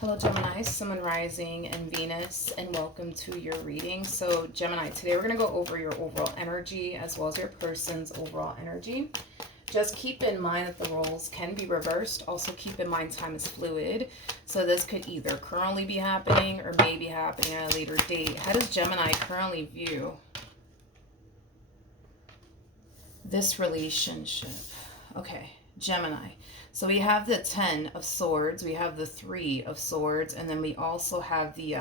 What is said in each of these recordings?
Hello Gemini, Sun, Rising, and Venus, and welcome to your reading. So Gemini, today we're going to go over your overall energy as well as your person's overall energy. Just keep in mind that the roles can be reversed. Also keep in mind time is fluid. So this could either currently be happening or may be happening at a later date. How does Gemini currently view this relationship? Okay, Gemini. So we have the 10 of Swords, we have the 3 of Swords, and then we also have the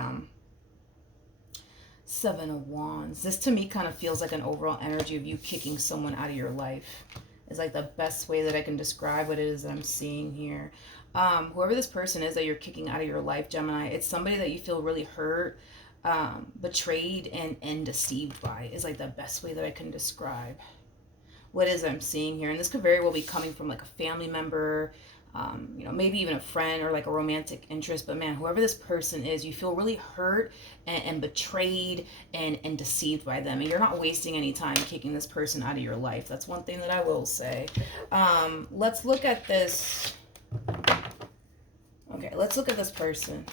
7 of Wands. This to me kind of feels like an overall energy of you kicking someone out of your life. Is like the best way that I can describe what it is that I'm seeing here. Whoever this person is that you're kicking out of your life, Gemini, it's somebody that you feel really hurt, betrayed, and deceived by. Is like the best way that I can describe what is I'm seeing here. And this could very well be coming from like a family member, you know, maybe even a friend or like a romantic interest. But man, whoever this person is, you feel really hurt and betrayed and deceived by them. And you're not wasting any time kicking this person out of your life. That's one thing that I will say. Let's look at this. Okay, let's look at this person.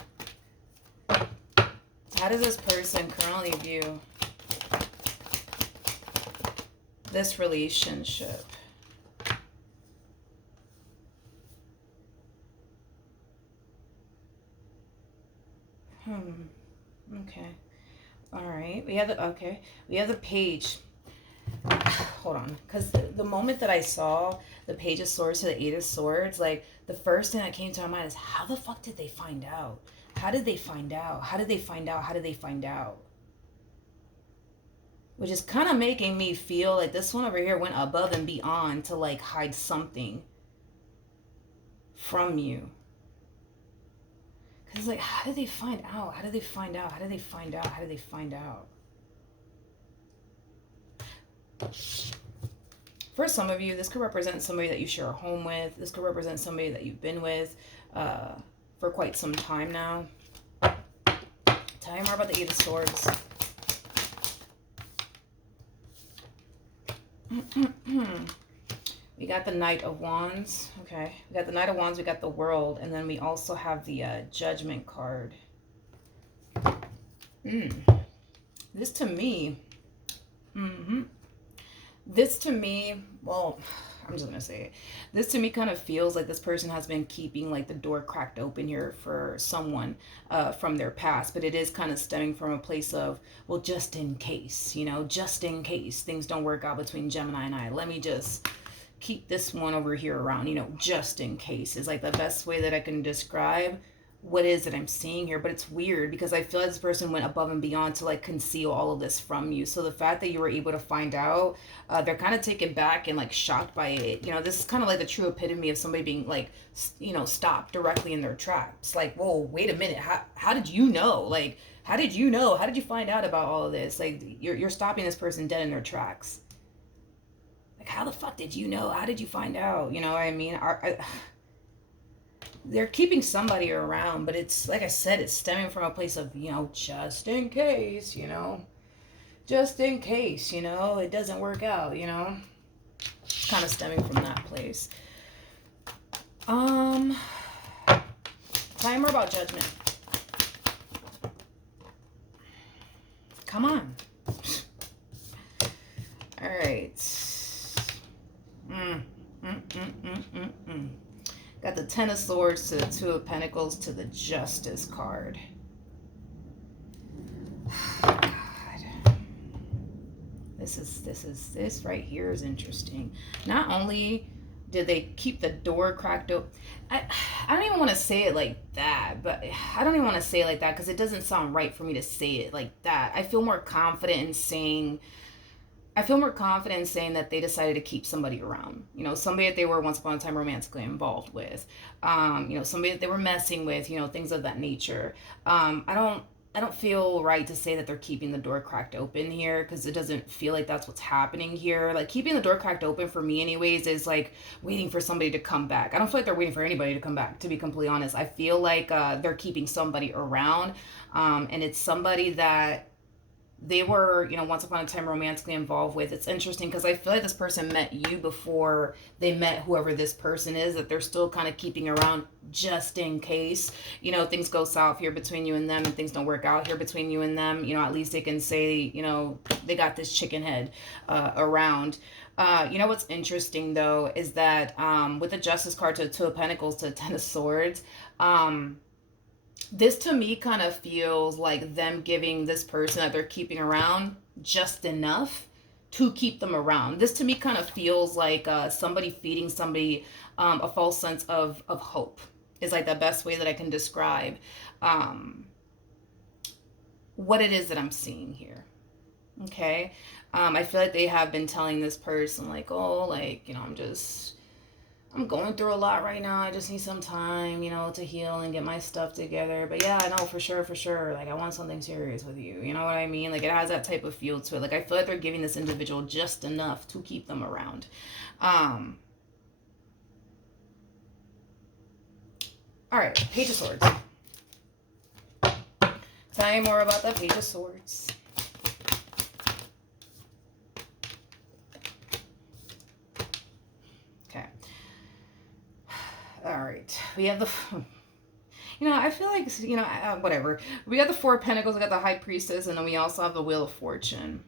How does this person currently view this relationship? Okay. All right. We have the page. Hold on, because the moment that I saw the Page of Swords to the 8 of Swords, like the first thing that came to my mind is, how the fuck did they find out? How did they find out? How did they find out? How did they find out? Which is kind of making me feel like this one over here went above and beyond to like hide something from you. Because like, how did they find out? How did they find out? How did they find out? How did they find out? For some of you, this could represent somebody that you share a home with. This could represent somebody that you've been with for quite some time now. Tell me more about the 8 of Swords. We got the Knight of Wands. Okay, we got the Knight of Wands, we got the World, and then we also have the Judgment card. This to me, this to me, well, I'm just gonna say it. This to me kind of feels like this person has been keeping like the door cracked open here for someone from their past, but it is kind of stemming from a place of, well, just in case, you know, just in case things don't work out between Gemini and I, let me just keep this one over here around, you know, just in case is like the best way that I can describe what is that I'm seeing here. But it's weird because I feel like this person went above and beyond to like conceal all of this from you. So the fact that you were able to find out, they're kind of taken back and like shocked by it. You know, this is kind of like the true epitome of somebody being like, you know, stopped directly in their tracks. Like, whoa, wait a minute. How did you know? Like, how did you know? How did you find out about all of this? Like, you're stopping this person dead in their tracks. Like, how the fuck did you know? How did you find out? You know what I mean? They're keeping somebody around, but it's, like I said, it's stemming from a place of, you know, just in case, you know. Just in case, you know, it doesn't work out, you know. It's kind of stemming from that place. Tell me more about Judgment. Come on. All right. Got the 10 of Swords to the 2 of Pentacles to the Justice card. God. This right here is interesting. Not only did they keep the door cracked open, I don't even want to say it like that, but I don't even want to say it like that because it doesn't sound right for me to say it like that. I feel more confident in saying that they decided to keep somebody around. You know, somebody that they were once upon a time romantically involved with. You know, somebody that they were messing with, you know, things of that nature. I don't feel right to say that they're keeping the door cracked open here because it doesn't feel like that's what's happening here. Like, keeping the door cracked open for me anyways is like waiting for somebody to come back. I don't feel like they're waiting for anybody to come back, to be completely honest. I feel like they're keeping somebody around, and it's somebody that they were, once upon a time romantically involved with. It's interesting because I feel like this person met you before they met whoever this person is, that they're still kind of keeping around just in case, things go south here between you and them and things don't work out here between you and them. At least they can say, they got this chicken head around. What's interesting though is that with the Justice card to the Two of Pentacles to the Ten of Swords, this to me kind of feels like them giving this person that they're keeping around just enough to keep them around. This to me kind of feels like somebody feeding somebody a false sense of hope is like the best way that I can describe what it is that I'm seeing here. Okay. I feel like they have been telling this person like, oh, like, I'm going through a lot right now. I just need some time, to heal and get my stuff together. But yeah, I know for sure. Like, I want something serious with you. You know what I mean? Like, it has that type of feel to it. Like, I feel like they're giving this individual just enough to keep them around. All right, Page of Swords. Tell me more about that Page of Swords. Okay. All right. We have the... I feel like, whatever. We got the Four of Pentacles, we got the High Priestess, and then we also have the Wheel of Fortune.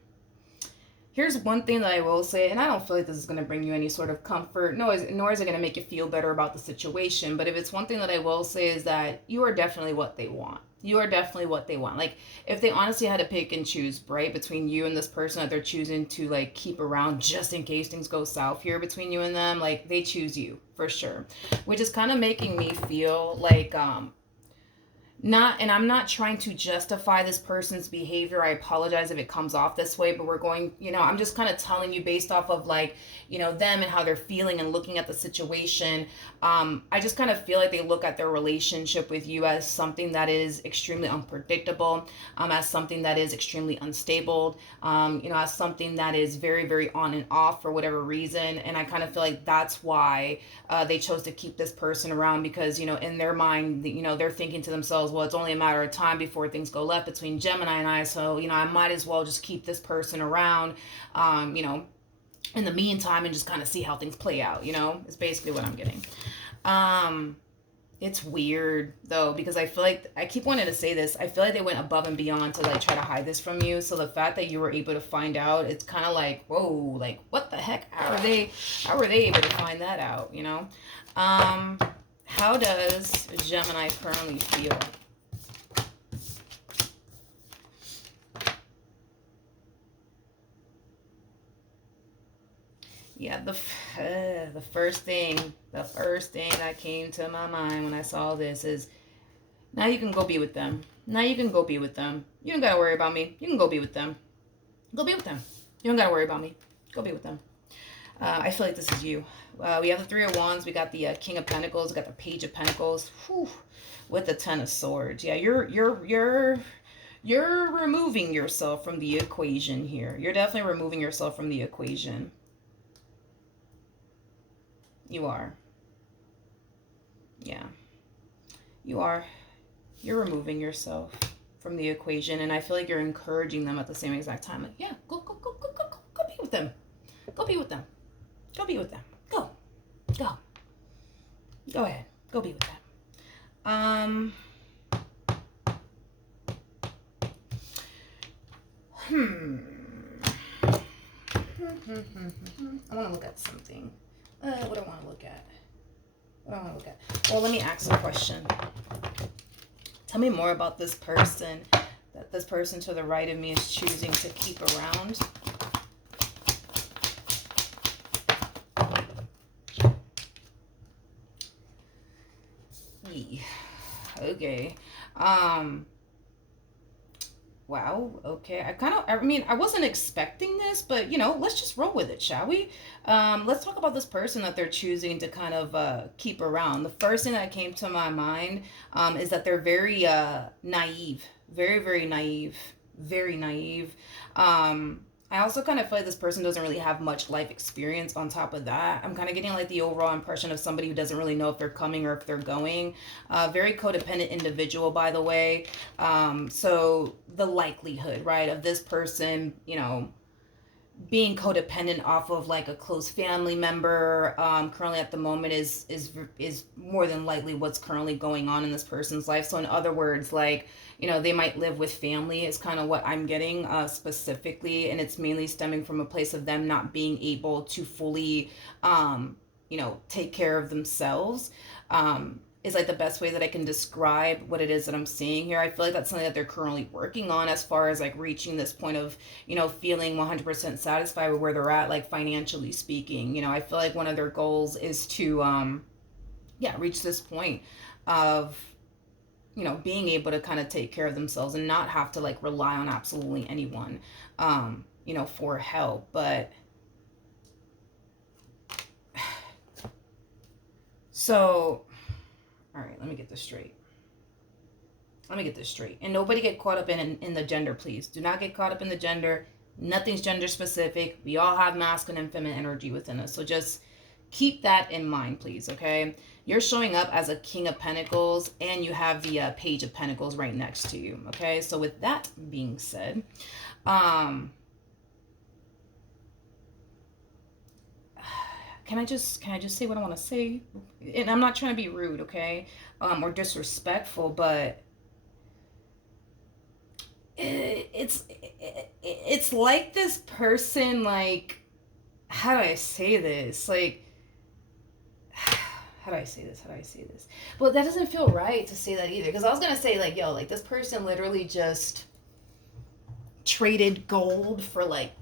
Here's one thing that I will say, and I don't feel like this is going to bring you any sort of comfort, nor is it going to make you feel better about the situation, but if it's one thing that I will say is that you are definitely what they want. You are definitely what they want. Like, if they honestly had to pick and choose, right, between you and this person that they're choosing to, like, keep around just in case things go south here between you and them, like, they choose you, for sure. Which is kind of making me feel like, I'm not trying to justify this person's behavior. I apologize if it comes off this way, but we're going, I'm just kind of telling you based off of like, them and how they're feeling and looking at the situation. I just kind of feel like they look at their relationship with you as something that is extremely unpredictable, as something that is extremely unstable, as something that is very, very on and off for whatever reason. And I kind of feel like that's why they chose to keep this person around because, in their mind, they're thinking to themselves, well, it's only a matter of time before things go left between Gemini and I, so, I might as well just keep this person around, in the meantime and just kind of see how things play out, is basically what I'm getting. It's weird though, because I feel like, I keep wanting to say this, I feel like they went above and beyond to like try to hide this from you. So the fact that you were able to find out, it's kind of like, whoa, like what the heck? How were they able to find that out, How does Gemini currently feel? Yeah, the first thing that came to my mind when I saw this is, now you can go be with them. Now you can go be with them. You don't gotta worry about me. You can go be with them. Go be with them. You don't gotta worry about me. Go be with them. I feel like this is you. We have the Three of Wands. We got the King of Pentacles. We got the Page of Pentacles. Whew, with the Ten of Swords. Yeah, you're removing yourself from the equation here. You're definitely removing yourself from the equation. You are. Yeah. You are. You're removing yourself from the equation, and I feel like you're encouraging them at the same exact time. Like, yeah, go be with them. Go be with them. Go be with them. Go. Go ahead. Go be with them. I want to look at something. What do I want to look at? Well, let me ask a question. Tell me more about this person that this person to the right of me is choosing to keep around. Okay. Wow, okay. I wasn't expecting this, but, let's just roll with it, shall we? Let's talk about this person that they're choosing to kind of keep around. The first thing that came to my mind is that they're very naive. Very, very naive. Very naive. I also kind of feel like this person doesn't really have much life experience on top of that. I'm kind of getting like the overall impression of somebody who doesn't really know if they're coming or if they're going. Very codependent individual, by the way. So the likelihood, right, of this person, being codependent off of like a close family member currently at the moment is more than likely what's currently going on in this person's life. So in other words, like, they might live with family is kind of what I'm getting specifically, and it's mainly stemming from a place of them not being able to fully take care of themselves. Is like the best way that I can describe what it is that I'm seeing here. I feel like that's something that they're currently working on as far as like reaching this point of, feeling 100% satisfied with where they're at, like financially speaking. I feel like one of their goals is to, reach this point of, being able to kind of take care of themselves and not have to like rely on absolutely anyone, for help. But so, all right, let me get this straight. And nobody get caught up in the gender, please. Do not get caught up in the gender. Nothing's gender specific. We all have masculine and feminine energy within us. So just keep that in mind, please, okay? You're showing up as a King of Pentacles, and you have the Page of Pentacles right next to you, okay? So with that being said, can I just say what I want to say? And I'm not trying to be rude, okay? Or disrespectful, but it's like this person, like, how do I say this? Like, how do I say this? Well, that doesn't feel right to say that either. Because I was going to say, like, yo, like, this person literally just traded gold for, like,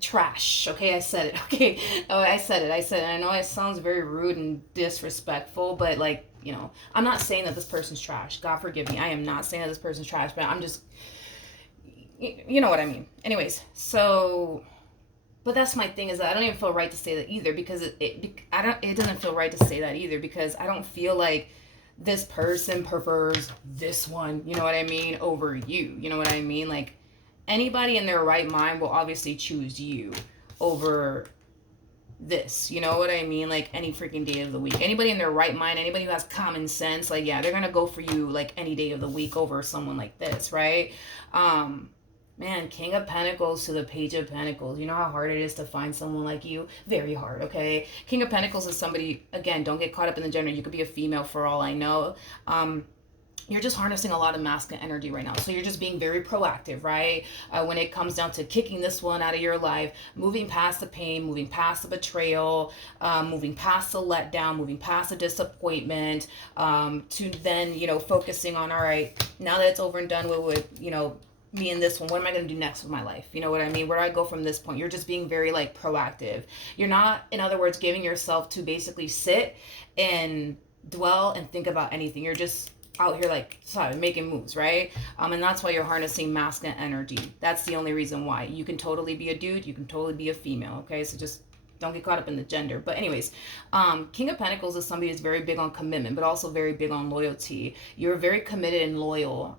trash. Okay, I said it. Okay, oh, I said it. I know it sounds very rude and disrespectful, but, like, I'm not saying that this person's trash. God forgive me. I am not saying that this person's trash, but I'm just, you know what I mean. Anyways, so, but that's my thing, is that I don't even feel right to say that either, because it doesn't feel right to say that either, because I don't feel like this person prefers this one, you know what I mean, over you. You know what I mean? Like, anybody in their right mind will obviously choose you over this, you know what I mean? Like, any freaking day of the week. Anybody in their right mind, anybody who has common sense, like, yeah, they're gonna go for you like any day of the week over someone like this, right? Man, King of Pentacles to the Page of Pentacles. You know how hard it is to find someone like you? Very hard, okay? King of Pentacles is somebody, again, don't get caught up in the gender. You could be a female for all I know. You're just harnessing a lot of masculine energy right now. So you're just being very proactive, right? When it comes down to kicking this one out of your life, moving past the pain, moving past the betrayal, moving past the letdown, moving past the disappointment, to then, focusing on, all right, now that it's over and done with, me and this one, what am I going to do next with my life? You know what I mean? Where do I go from this point? You're just being very, like, proactive. You're not, in other words, giving yourself to basically sit and dwell and think about anything. You're just out here, like, sorry, making moves, right? And that's why you're harnessing masculine energy. That's the only reason why. You can totally be a dude. You can totally be a female, okay? So just don't get caught up in the gender. But anyways, King of Pentacles is somebody who's very big on commitment, but also very big on loyalty. You're very committed and loyal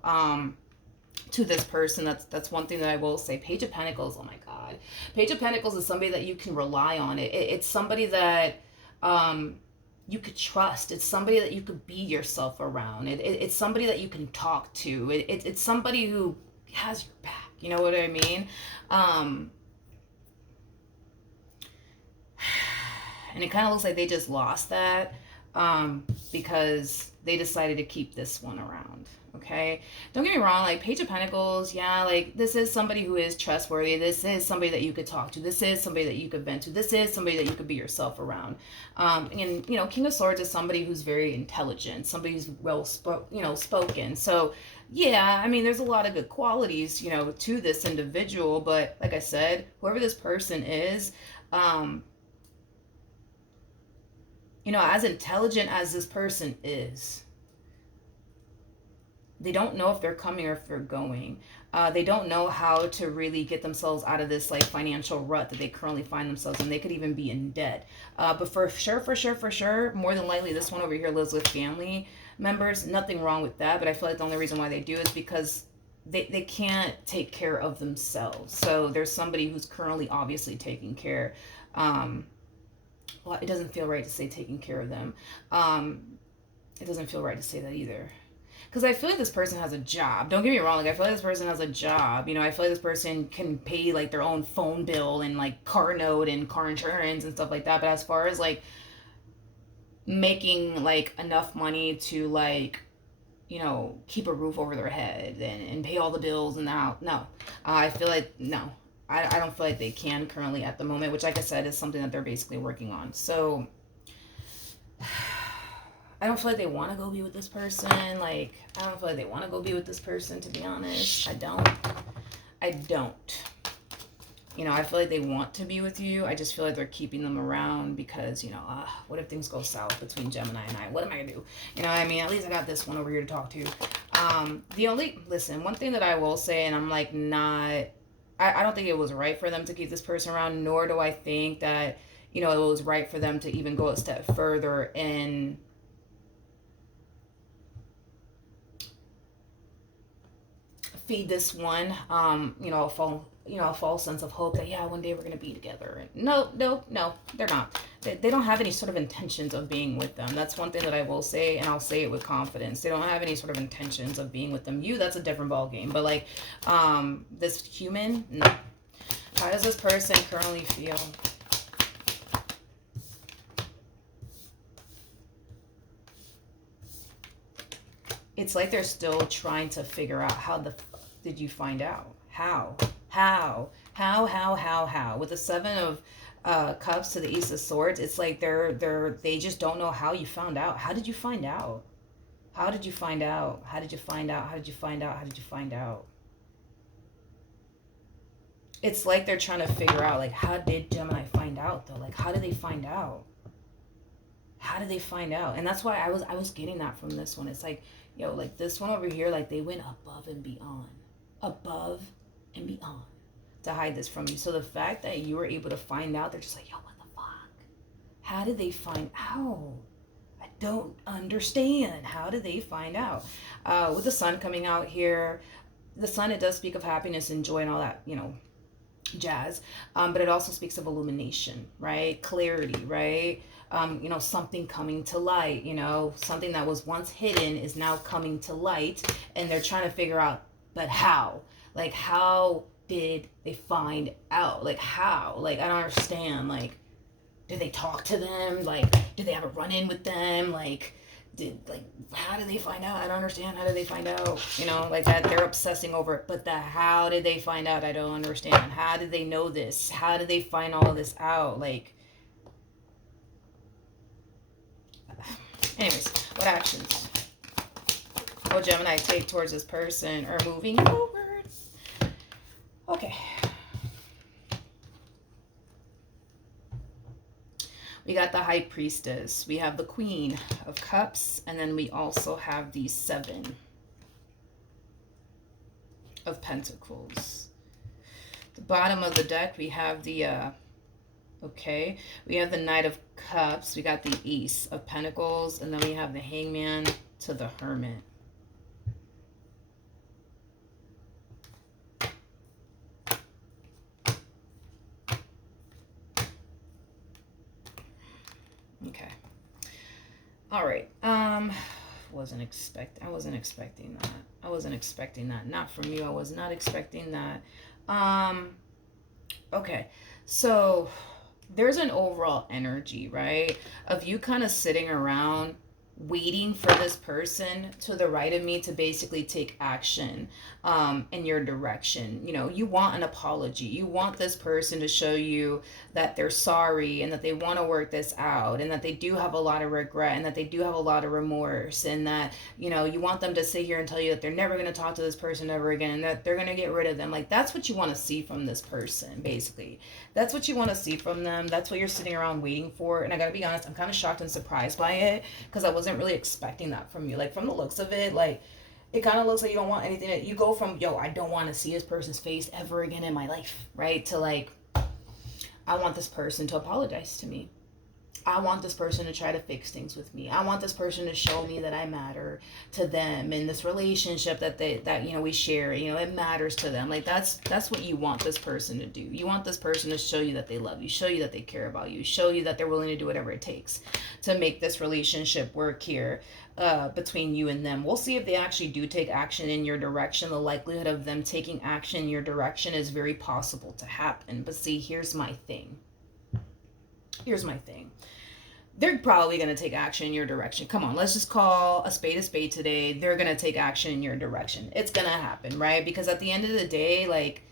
to this person. That's one thing that I will say. Page of Pentacles, oh my God. Page of Pentacles is somebody that you can rely on. It's somebody that you could trust. It's somebody that you could be yourself around. It's somebody that you can talk to. It's somebody who has your back. You know what I mean? And it kind of looks like they just lost that because they decided to keep this one around. Okay, don't get me wrong, like, Page of Pentacles, yeah, like, this is somebody who is trustworthy. This is somebody that you could talk to. This is somebody that you could vent to. This is somebody that you could be yourself around. And King of Swords is somebody who's very intelligent, somebody who's spoken. So yeah, I mean, there's a lot of good qualities, to this individual. But like I said, whoever this person is, as intelligent as this person is, they don't know if they're coming or if they're going. They don't know how to really get themselves out of this, like, financial rut that they currently find themselves in. They could even be in debt. But for sure, more than likely, this one over here lives with family. members. Nothing wrong with that, but I feel like the only reason why they do is because they can't take care of themselves. So there's somebody who's currently obviously taking care. Um, well, it doesn't feel right to say taking care of them. It doesn't feel right to say that either. Because I feel like this person has a job. Don't get me wrong. Like, I feel like this person has a job. You know, I feel like this person can pay, like, their own phone bill and, like, car note and car insurance and stuff like that. But as far as, like, making, like, enough money to, like, you know, keep a roof over their head and pay all the bills and the house, no. I feel like, no. I don't feel like they can currently at the moment, which, like I said, is something that they're basically working on. So I don't feel like they want to go be with this person. Like, I don't feel like they want to go be with this person, to be honest. I don't. You know, I feel like they want to be with you. I just feel like they're keeping them around because, you know, what if things go south between Gemini and I? What am I going to do? You know what I mean? At least I got this one over here to talk to. One thing that I will say, and I'm like I don't think it was right for them to keep this person around, nor do I think that, you know, it was right for them to even go a step further and feed this one, a false sense of hope that, yeah, one day we're going to be together. No, they're not. They don't have any sort of intentions of being with them. That's one thing that I will say, and I'll say it with confidence. They don't have any sort of intentions of being with them. That's a different ball game. But, like, this human, no. How does this person currently feel? It's like they're still trying to figure out how the did you find out? How? With the Seven of Cups to the Ace of Swords, it's like they just don't know how you found out. How did you find out? How did you find out? How did you find out? How did you find out? How did you find out? It's like they're trying to figure out, like, how did Gemini find out, though? Like, how did they find out? How did they find out? And that's why I was getting that from this one. It's like, yo, like, this one over here, like, they went above and beyond to hide this from you. So the fact that you were able to find out, they're just like, yo, what the fuck? How did they find out? I don't understand. How did they find out? With the sun coming out here, the sun, it does speak of happiness and joy and all that, you know, jazz. But it also speaks of illumination, right? Clarity, right? You know, something coming to light, you know, something that was once hidden is now coming to light, and they're trying to figure out, but how? Like, how did they find out? Like, how? Like, I don't understand. Like, did they talk to them? Like, did they have a run-in with them? Like, how did they find out? I don't understand. How did they find out? You know, like that, they're obsessing over it. But how did they find out? I don't understand. How did they know this? How did they find all this out? Like, anyways, what actions will Gemini take towards this person or moving forward? Okay. We got the High Priestess. We have the Queen of Cups. And then we also have the Seven of Pentacles. The bottom of the deck, we have the, we have the Knight of Cups. We got the Ace of Pentacles. And then we have the Hangman to the Hermit. Okay. All right. I wasn't expecting that. I wasn't expecting that. Not from you. I was not expecting that. Okay. So there's an overall energy, right? Of you kind of sitting around waiting for this person to the right of me to basically take action in your direction. You know, you want an apology. You want this person to show you that they're sorry and that they want to work this out and that they do have a lot of regret and that they do have a lot of remorse and that, you know, you want them to sit here and tell you that they're never going to talk to this person ever again and that they're going to get rid of them. Like, that's what you want to see from this person, basically. That's what you want to see from them. That's what you're sitting around waiting for. And I got to be honest, I'm kind of shocked and surprised by it because I wasn't really expecting that from you. Like, from the looks of it, like, it kind of looks like you don't want anything. You go from, yo, I don't want to see this person's face ever again in my life, right? To, like, I want this person to apologize to me. I want this person to try to fix things with me. I want this person to show me that I matter to them, and this relationship that we share, it matters to them. Like that's what you want this person to do. You want this person to show you that they love you, show you that they care about you, show you that they're willing to do whatever it takes to make this relationship work here, between you and them. We'll see if they actually do take action in your direction. The likelihood of them taking action in your direction is very possible to happen. But see, here's my thing. They're probably going to take action in your direction. Come on, let's just call a spade today. They're going to take action in your direction. It's going to happen, right? Because at the end of the day, like,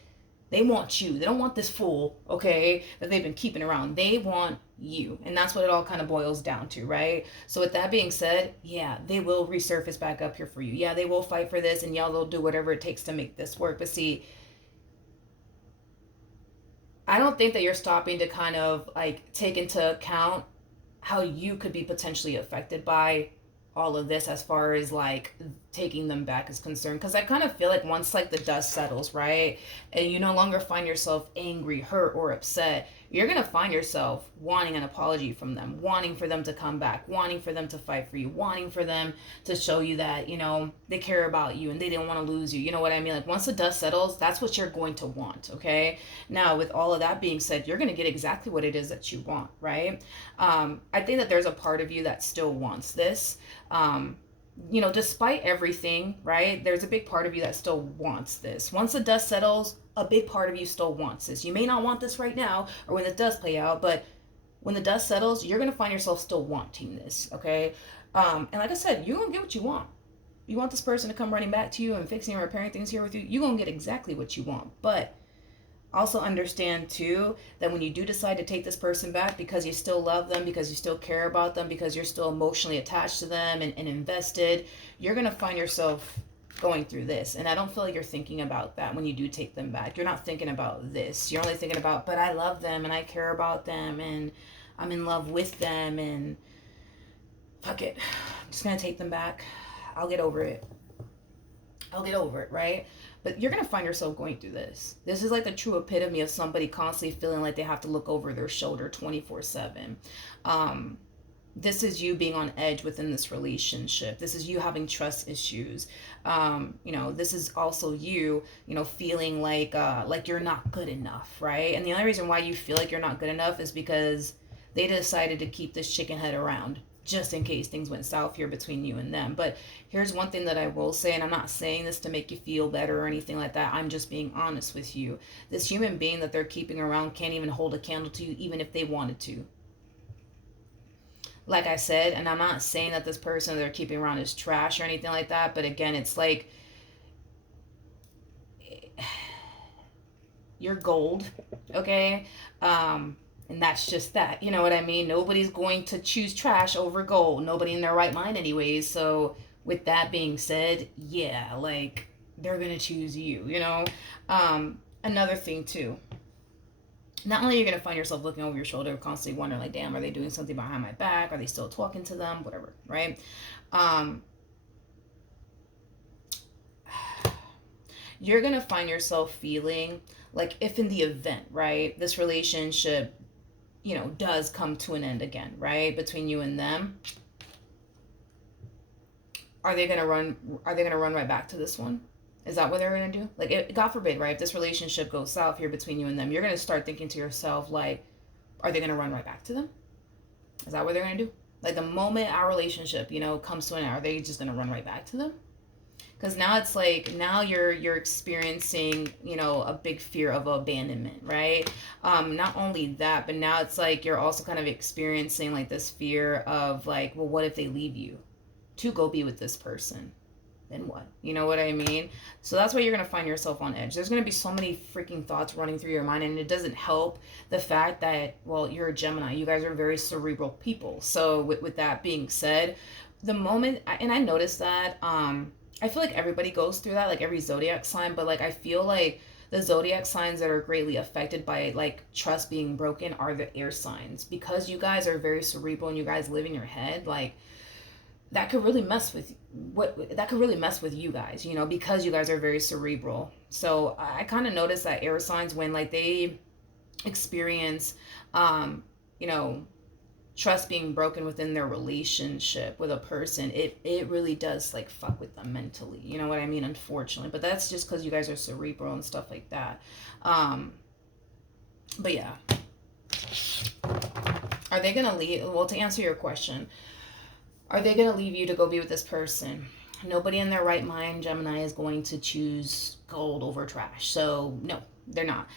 they want you. They don't want this fool, okay, that they've been keeping around. They want you. And that's what it all kind of boils down to, right? So with that being said, yeah, they will resurface back up here for you. Yeah, they will fight for this, and yeah, they'll do whatever it takes to make this work. But see, I don't think that you're stopping to kind of like take into account how you could be potentially affected by all of this as far as like taking them back is concerned. Because I kind of feel like once like the dust settles, right, and you no longer find yourself angry, hurt, or upset, you're going to find yourself wanting an apology from them, wanting for them to come back, wanting for them to fight for you, wanting for them to show you that, they care about you and they didn't want to lose you. You know what I mean? Like once the dust settles, that's what you're going to want, okay? Now, with all of that being said, you're going to get exactly what it is that you want, right? I think that there's a part of you that still wants this. Despite everything, right? There's a big part of you that still wants this. Once the dust settles, a big part of you still wants this. You may not want this right now or when it does play out, but when the dust settles, you're going to find yourself still wanting this, okay? And like I said, you're going to get what you want. You want this person to come running back to you and fixing and repairing things here with you, you're going to get exactly what you want. But also understand too that when you do decide to take this person back because you still love them, because you still care about them, because you're still emotionally attached to them and invested, you're going to find yourself going through this. And I don't feel like you're thinking about that when you do take them back. You're not thinking about this. You're only thinking about, but I love them and I care about them and I'm in love with them and fuck it, I'm just going to take them back. I'll get over it, right? But you're going to find yourself going through this. This is like the true epitome of somebody constantly feeling like they have to look over their shoulder 24/7. This is you being on edge within this relationship. This is you having trust issues. This is also you, feeling like you're not good enough, right? And the only reason why you feel like you're not good enough is because they decided to keep this chicken head around just in case things went south here between you and them. But here's one thing that I will say, and I'm not saying this to make you feel better or anything like that. I'm just being honest with you. This human being that they're keeping around can't even hold a candle to you, even if they wanted to. Like I said, and I'm not saying that this person they're keeping around is trash or anything like that, but again, it's like you're gold, okay? And that's just that. You know what I mean? Nobody's going to choose trash over gold. Nobody in their right mind anyways. So with that being said, yeah, like they're going to choose you. Another thing too. Not only are you going to find yourself looking over your shoulder, constantly wondering like, damn, are they doing something behind my back? Are they still talking to them? Whatever, right? You're going to find yourself feeling like if in the event, right, this relationship does come to an end again, right, between you and them, are they gonna run right back to this one? Is that what they're gonna do? Like, God forbid, right, if this relationship goes south here between you and them, you're gonna start thinking to yourself like, are they gonna run right back to them? Is that what they're gonna do? Like the moment our relationship comes to an end, are they just gonna run right back to them? Because now it's like, now you're experiencing, a big fear of abandonment, right? Not only that, but now it's like you're also kind of experiencing like this fear of like, well, what if they leave you to go be with this person? Then what? You know what I mean? So that's why you're going to find yourself on edge. There's going to be so many freaking thoughts running through your mind, and it doesn't help the fact that, well, you're a Gemini. You guys are very cerebral people. So with that being said, the moment, and I noticed that, I feel like everybody goes through that, like every zodiac sign, but like I feel like the zodiac signs that are greatly affected by like trust being broken are the air signs, because you guys are very cerebral and you guys live in your head. Like that could really mess with you guys, because you guys are very cerebral. So I kind of noticed that air signs, when like they experience, trust being broken within their relationship with a person, it really does like fuck with them mentally. You know what I mean? Unfortunately. But that's just because you guys are cerebral and stuff like that. But yeah. Are they gonna leave? Well, to answer your question, are they gonna leave you to go be with this person? Nobody in their right mind, Gemini, is going to choose gold over trash. So no, they're not.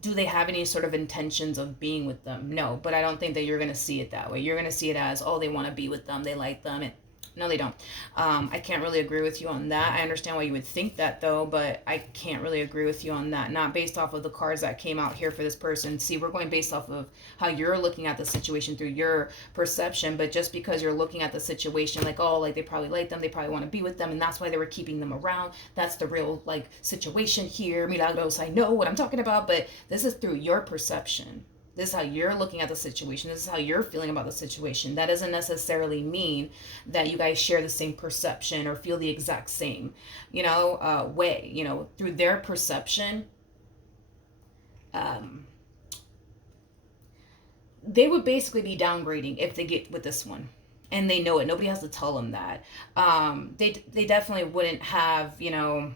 Do they have any sort of intentions of being with them? No, but I don't think that you're going to see it that way. You're going to see it as, oh, they want to be with them, they like them. And no, they don't. I can't really agree with you on that. I understand why you would think that, though, but I can't really agree with you on that. Not based off of the cards that came out here for this person. See, we're going based off of how you're looking at the situation through your perception, but just because you're looking at the situation like, oh, like they probably like them, they probably want to be with them, and that's why they were keeping them around. That's the real, like, situation here. Milagros, I know what I'm talking about, but this is through your perception. This is how you're looking at the situation. This is how you're feeling about the situation. That doesn't necessarily mean that you guys share the same perception or feel the exact same, way. Through their perception, they would basically be downgrading if they get with this one. And they know it. Nobody has to tell them that. They definitely wouldn't have, how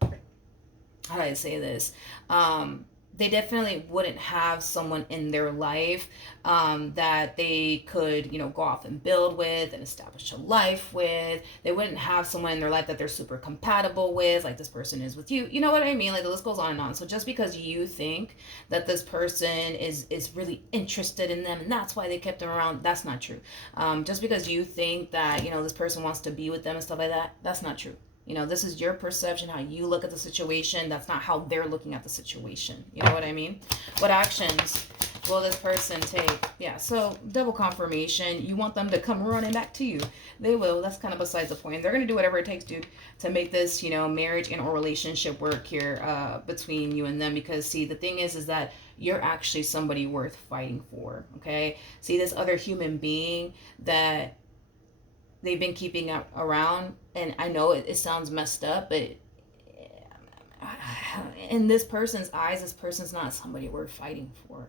do I say this? They definitely wouldn't have someone in their life that they could, go off and build with and establish a life with. They wouldn't have someone in their life that they're super compatible with, like this person is with you. You know what I mean? Like the list goes on and on. So just because you think that this person is really interested in them and that's why they kept them around, that's not true. Just because you think that, this person wants to be with them and stuff like that, that's not true. This is your perception, how you look at the situation. That's not how they're looking at the situation. You know what I mean? What actions will this person take? Yeah, so double confirmation. You want them to come running back to you. They will. That's kind of besides the point. They're going to do whatever it takes, dude, to make this, marriage and or relationship work here between you and them. Because, see, the thing is that you're actually somebody worth fighting for, okay? See, this other human being that they've been keeping around, and I know it sounds messed up, but in this person's eyes, this person's not somebody worth fighting for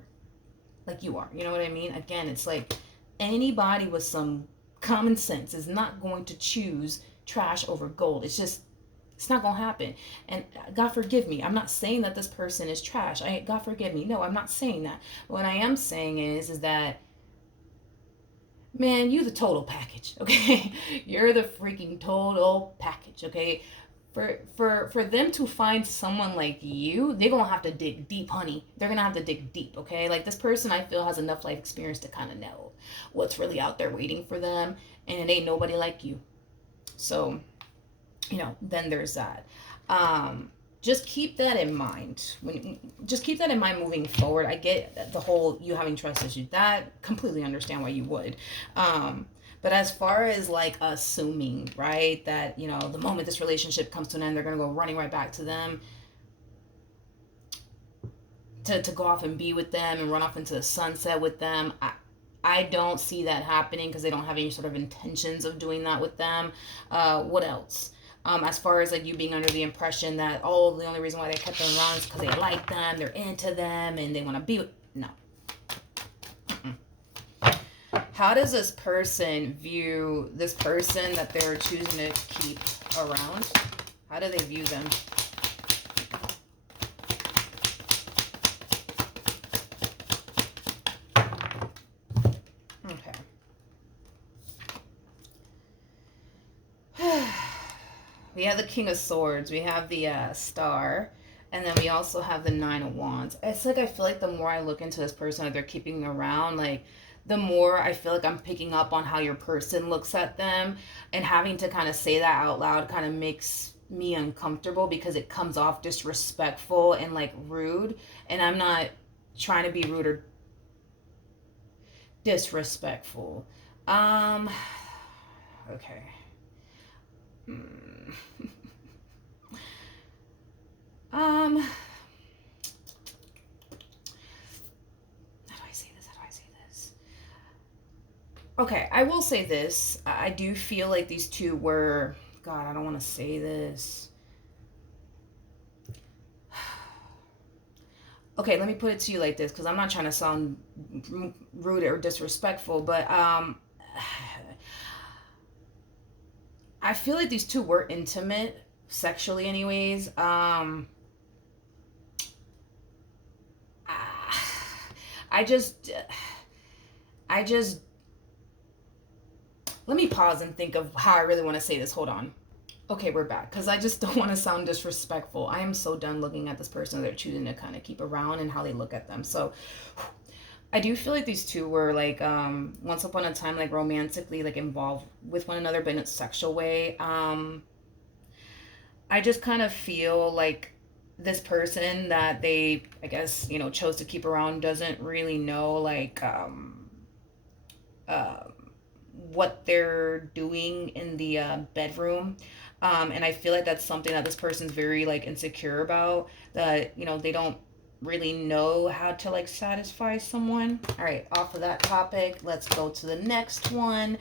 like you are. You know what I mean? Again, it's like anybody with some common sense is not going to choose trash over gold. It's not gonna happen. And God forgive me, I'm not saying that this person is trash. God forgive me, no, I'm not saying that. What I am saying is that, man, you the total package, okay? You're the freaking total package, okay? For them to find someone like you, they're gonna have to dig deep, honey. They're gonna have to dig deep, okay? Like this person, I feel, has enough life experience to kind of know what's really out there waiting for them, and it ain't nobody like you. So, then there's that. Just keep that in mind. Just keep that in mind moving forward. I get the whole you having trust issues. That completely understand why you would. But as far as like assuming, right, that the moment this relationship comes to an end, they're gonna go running right back to them to go off and be with them and run off into the sunset with them. I don't see that happening because they don't have any sort of intentions of doing that with them. What else? As far as like you being under the impression that, oh, the only reason why they kept them around is because they like them, they're into them, and they want to be with... No. How does this person view this person that they're choosing to keep around? How do they view them? Okay. We have the King of Swords. We have the Star. And then we also have the Nine of Wands. It's like I feel like the more I look into this person that they're keeping around, like the more I feel like I'm picking up on how your person looks at them. And having to kind of say that out loud kind of makes me uncomfortable because it comes off disrespectful and like rude. And I'm not trying to be rude or disrespectful. Okay. How do I say this? Okay, I will say this. I do feel like these two were... God, I don't want to say this. okay, let me put it to you like this, because I'm not trying to sound rude or disrespectful, but I feel like these two were intimate sexually, anyways. I just, I just, let me pause and think of how I really want to say this. Hold on. Okay, we're back, because I just don't want to sound disrespectful. I am so done looking at this person they're choosing to kind of keep around and how they look at them. So I do feel like these two were like once upon a time like romantically like involved with one another, but in a sexual way. I just kind of feel like this person that they, I guess, chose to keep around doesn't really know like uh, what they're doing in the bedroom. And I feel like that's something that this person's very like insecure about, that they don't really know how to like satisfy someone. All right, off of that topic, let's go to the next one.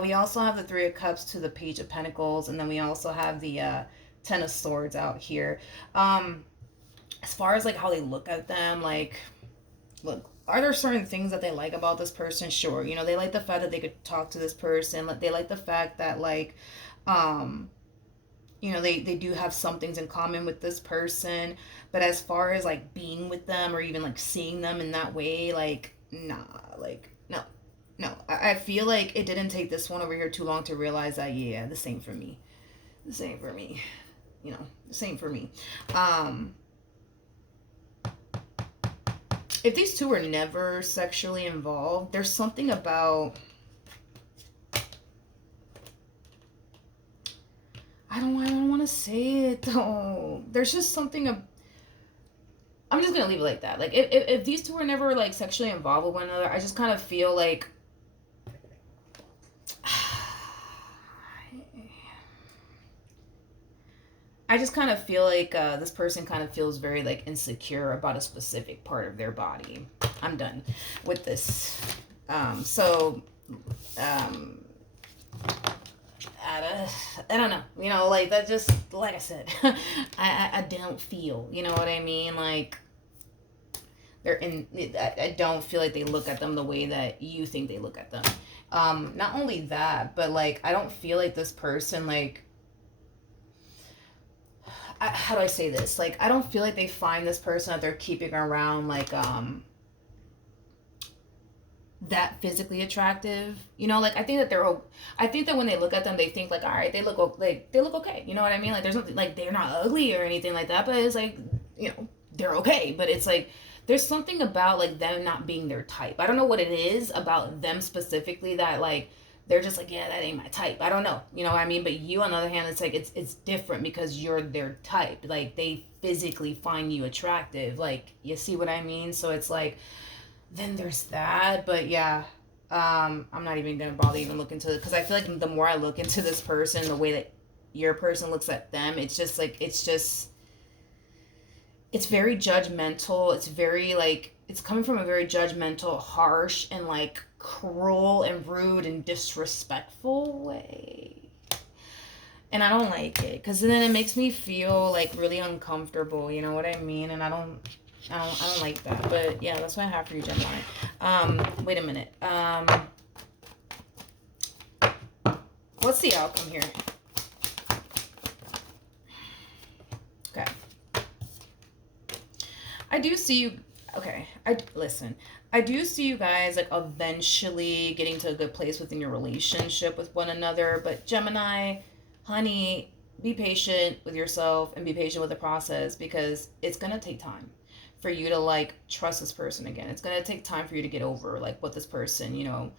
We also have the Three of Cups to the Page of Pentacles, and then we also have the Ten of Swords out here. As far as like how they look at them, like, look, are there certain things that they like about this person? Sure. They like the fact that they could talk to this person. Like, they like the fact that like um they do have some things in common with this person. But as far as like being with them or even like seeing them in that way, like, nah, like, no. No, I feel like it didn't take this one over here too long to realize that, yeah, the same for me. The same for me. The same for me. Um, if these two were never sexually involved, there's something about, I don't want to say it though. There's just something I'm just gonna leave it like that. Like, if these two were never like sexually involved with one another, I just kind of feel like this person kind of feels very like insecure about a specific part of their body. I'm done with this. So um, I don't know. Like, that just, like I said, I don't feel. You know what I mean? Like, they're in. I don't feel like they look at them the way that you think they look at them. Not only that, but like, I don't feel like this person like, how do I say this? Like, I don't feel like they find this person that they're keeping around like that physically attractive. Like, I think that when they look at them, they think like, all right, they look okay. You know what I mean? Like, there's nothing like, they're not ugly or anything like that, but it's like, they're okay. But it's like, there's something about like them not being their type. I don't know what it is about them specifically that like they're just like, yeah, that ain't my type. I don't know. You know what I mean? But you, on the other hand, it's like, it's different because you're their type. Like, they physically find you attractive. Like, you see what I mean? So it's like, then there's that. But yeah, I'm not even gonna bother even look into it, because I feel like the more I look into this person, the way that your person looks at them, it's just like, it's very judgmental. It's very like, it's coming from a very judgmental, harsh, and like cruel and rude and disrespectful way. And I don't like it, because then it makes me feel like really uncomfortable. You know what I mean? And I don't like that. But yeah, that's what I have for you, Gemini. Wait a minute. What's the outcome here? Okay. I do see you. Okay, listen. I do see you guys like eventually getting to a good place within your relationship with one another. But Gemini, honey, be patient with yourself and be patient with the process, because it's gonna take time for you to like trust this person again. It's gonna take time for you to get over like what this person,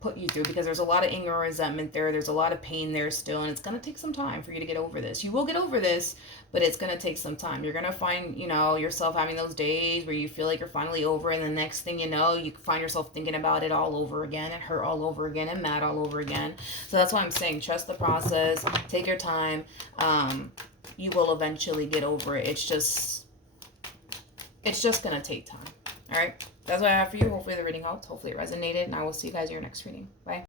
put you through, because there's a lot of anger and resentment there. There's a lot of pain there still, and it's gonna take some time for you to get over this. You will get over this, but it's gonna take some time. You're gonna find, yourself having those days where you feel like you're finally over, and the next thing you know, you find yourself thinking about it all over again, and hurt all over again, and mad all over again. So that's why I'm saying, trust the process, take your time. You will eventually get over it. It's just gonna take time. All right, that's what I have for you. Hopefully the reading helped. Hopefully it resonated, and I will see you guys in your next reading. Bye.